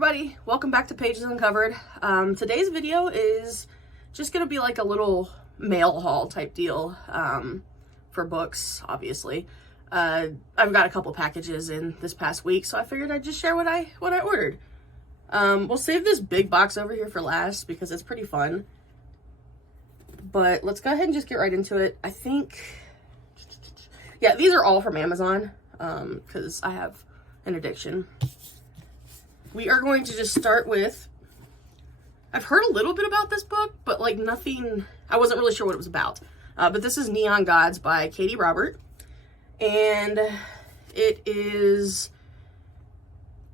everybody, welcome back to Pages Uncovered. Today's video is just gonna be like a little mail haul type deal for books, obviously. I've got a couple packages in this past week, so I figured I'd just share what I ordered. We'll save this big box over here for last because it's pretty fun. But let's go ahead and just get right into it. I think, yeah, these are all from Amazon because I have an addiction. We are going to just start with, I've heard a little bit about this book, but like nothing, I wasn't really sure what it was about. But this is Neon Gods by Katie Robert. And it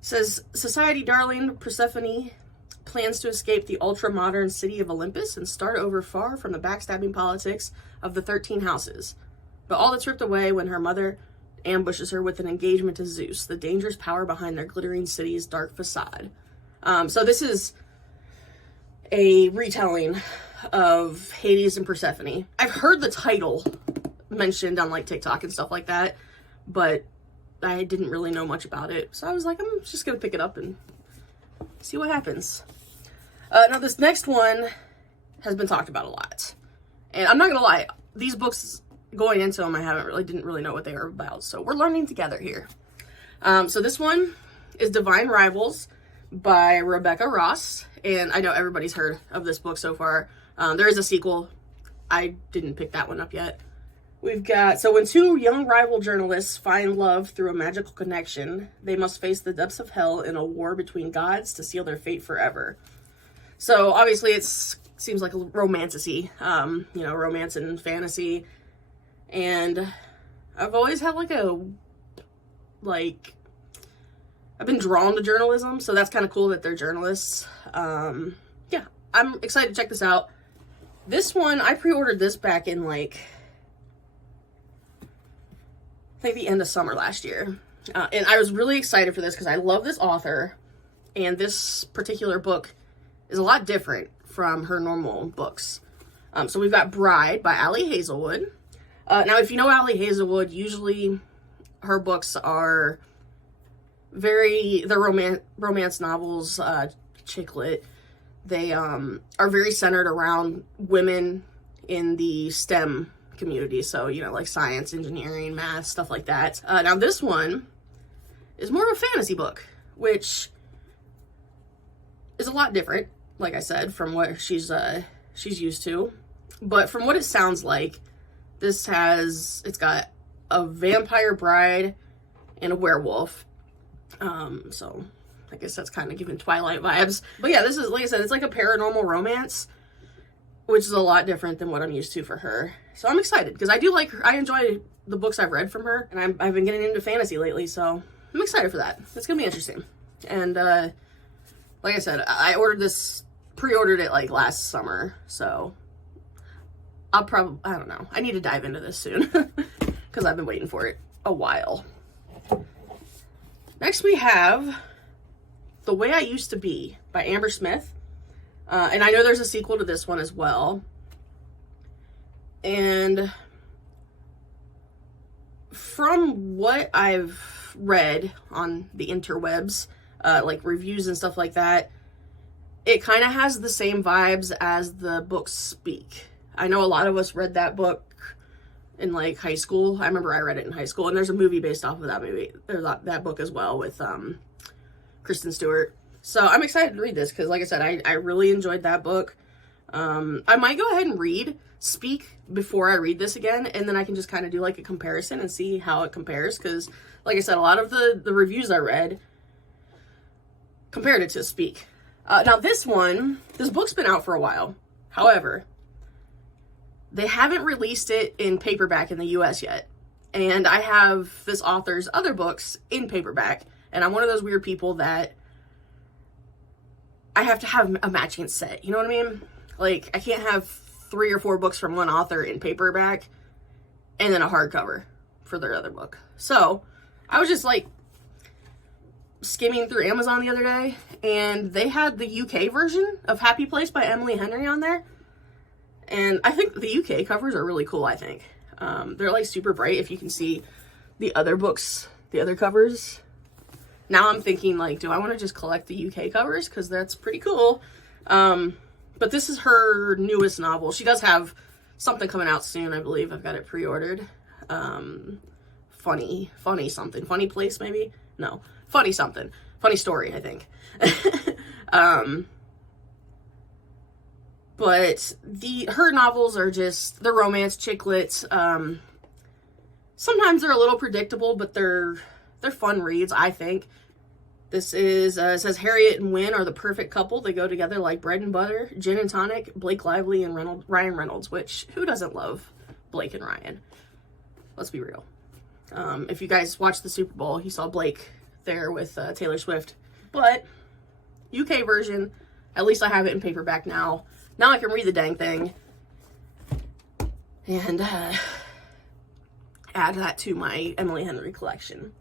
says, Society Darling Persephone plans to escape the ultra-modern city of Olympus and start over far from the backstabbing politics of the 13 houses. But all that's ripped away when her mother ambushes her with an engagement to Zeus, the dangerous power behind their glittering city's dark facade. So this is a retelling of Hades and Persephone. I've heard the title mentioned on like TikTok and stuff like that, but I didn't really know much about it. So I was like, I'm just gonna pick it up and see what happens. Now this next one has been talked about a lot. And I'm not gonna lie, these books, going into them, didn't really know what they were about. So we're learning together here. So this one is Divine Rivals by Rebecca Ross. And I know everybody's heard of this book so far. There is a sequel. I didn't pick that one up yet. We've got, so when two young rival journalists find love through a magical connection, they must face the depths of hell in a war between gods to seal their fate forever. So obviously it seems like a romantasy, romance and fantasy. And I've always had I've been drawn to journalism, so that's kind of cool that they're journalists. Yeah, I'm excited to check this out. This one, I pre-ordered this back in I think the end of summer last year. And I was really excited for this because I love this author, and this particular book is a lot different from her normal books. So we've got Bride by Ali Hazelwood. Now, if you know Ali Hazelwood, usually her books are they're romance novels, chick lit. They are very centered around women in the STEM community. So, like science, engineering, math, stuff like that. Now, this one is more of a fantasy book, which is a lot different, like I said, from what she's used to. But from what it sounds like, it's got a vampire bride and a werewolf. So I guess that's kind of giving Twilight vibes. But yeah, this is, like I said, it's like a paranormal romance, which is a lot different than what I'm used to for her. So I'm excited because I enjoy the books I've read from her, and I've been getting into fantasy lately, so I'm excited for that. It's gonna be interesting. And like I said, I pre-ordered it like last summer, so I don't know. I need to dive into this soon because I've been waiting for it a while. Next we have The Way I Used to Be by Amber Smith. And I know there's a sequel to this one as well. And from what I've read on the interwebs, like reviews and stuff like that, it kind of has the same vibes as the book Speak. I know a lot of us read that book in high school. I remember I read it in high school, and there's a movie based off of that movie. There's that book as well with Kristen Stewart. So I'm excited to read this because, like I said, I really enjoyed that book. I might go ahead and read Speak before I read this again, and then I can just kind of do like a comparison and see how it compares. Because, like I said, a lot of the reviews I read compared it to Speak. Now this book's been out for a while. However, they haven't released it in paperback in the US yet. And I have this author's other books in paperback. And I'm one of those weird people that I have to have a matching set. You know what I mean? Like, I can't have 3 or 4 books from one author in paperback and then a hardcover for their other book. So I was just skimming through Amazon the other day, and they had the UK version of Happy Place by Emily Henry on there. And I think the UK covers are really cool, I think. They're super bright. If you can see the other books, the other covers, Now I'm thinking, like, do I want to just collect the UK covers? Because that's pretty cool. But this is her newest novel. She does have something coming out soon, I believe. I've got it pre-ordered. Funny something. Funny Place, maybe? No. Funny something. Funny Story, I think. But her novels are just, they're romance chick lit. Sometimes they're a little predictable, but they're fun reads, I think. This is, it says Harriet and Wynne are the perfect couple. They go together like bread and butter, gin and tonic, Blake Lively and Ryan Reynolds, which, who doesn't love Blake and Ryan? Let's be real. If you guys watched the Super Bowl, you saw Blake there with Taylor Swift. But, UK version, at least I have it in paperback now. Now I can read the dang thing. And add that to my Emily Henry collection.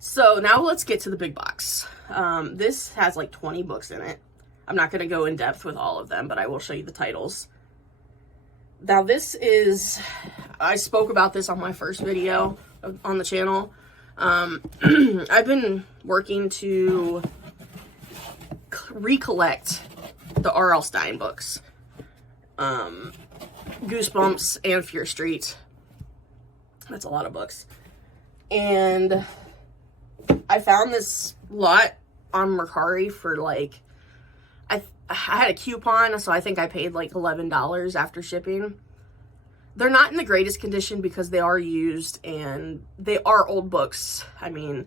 So now let's get to the big box. This has like 20 books in it. I'm not going to go in depth with all of them, but I will show you the titles. Now this is, I spoke about this on my first video on the channel. I've been working to recollect the R.L. Stine books. Goosebumps and Fear Street. That's a lot of books. And I found this lot on Mercari for like, I had a coupon, so I think I paid like $11 after shipping. They're not in the greatest condition because they are used and they are old books. I mean,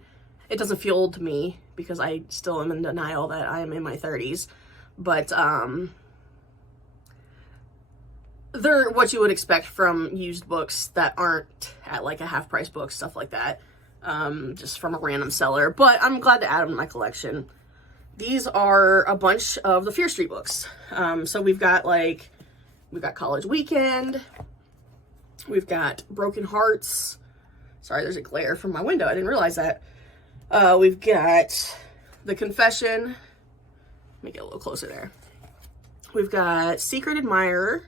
it doesn't feel old to me because I still am in denial that I am in my 30s. But they're what you would expect from used books that aren't at like a half price book, stuff like that. Just from a random seller, but I'm glad to add them to my collection. These are a bunch of the Fear Street books. So we've got College Weekend. We've got Broken Hearts. Sorry, there's a glare from my window. I didn't realize that. We've got The Confession. Let me get a little closer there. We've got Secret Admirer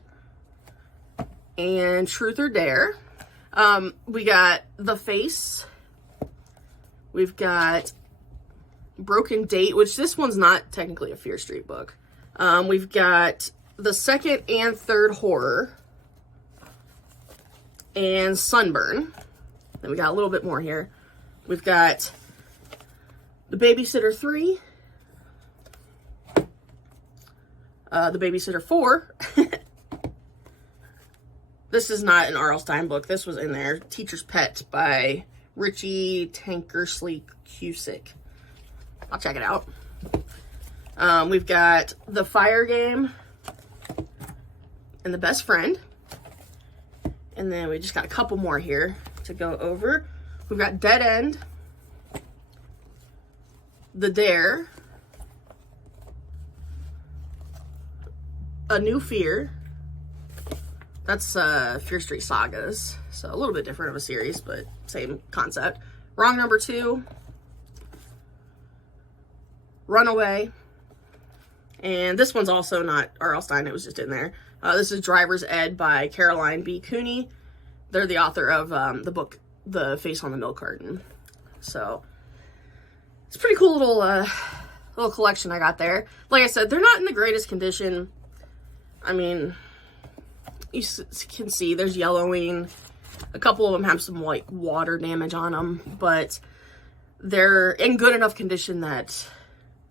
and Truth or Dare. We got The Face. We've got Broken Date, which this one's not technically a Fear Street book. We've got the second and third horror. And Sunburn. Then we got a little bit more here. We've got The Babysitter 3. The Babysitter 4. This is not an R.L. Stine book. This was in there. Teacher's Pet by Richie Tankersley Cusick. I'll check it out. We've got The Fire Game and The Best Friend. And then we just got a couple more here to go over. We've got Dead End, The Dare, A New Fear. That's Fear Street Sagas. So a little bit different of a series, but same concept. Wrong Number 2. Runaway. And this one's also not R.L. Stine. It was just in there. This is Driver's Ed by Caroline B. Cooney. They're the author of the book, The Face on the Milk Carton. So it's a pretty cool little collection I got there. Like I said, they're not in the greatest condition. I mean, you can see there's yellowing. A couple of them have some like water damage on them, but they're in good enough condition that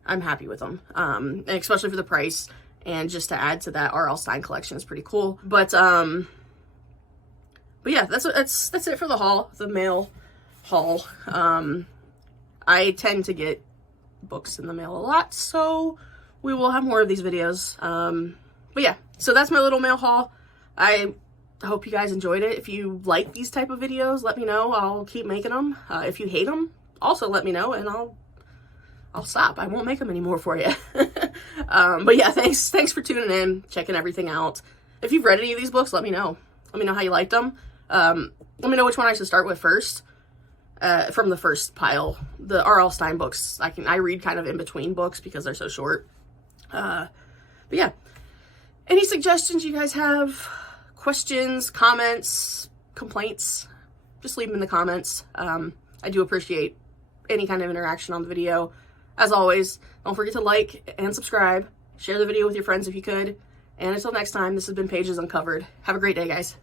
I'm happy with them. And especially for the price, and just to add to that R.L. Stine collection is pretty cool. But yeah, that's it for the haul, the mail haul. I tend to get books in the mail a lot, so we will have more of these videos. But yeah, so that's my little mail haul. I hope you guys enjoyed it. If you like these type of videos, let me know. I'll keep making them. If you hate them, also let me know, and I'll stop. I won't make them anymore for you. But yeah, thanks for tuning in, checking everything out. If you've read any of these books, let me know. Let me know how you liked them. Let me know which one I should start with first. From the first pile, the R.L. Stine books, I read kind of in between books because they're so short. But yeah, any suggestions you guys have, questions, comments, complaints, just leave them in the comments. I do appreciate any kind of interaction on the video. As always, don't forget to like and subscribe. Share the video with your friends if you could. And until next time, this has been Pages Uncovered. Have a great day, guys.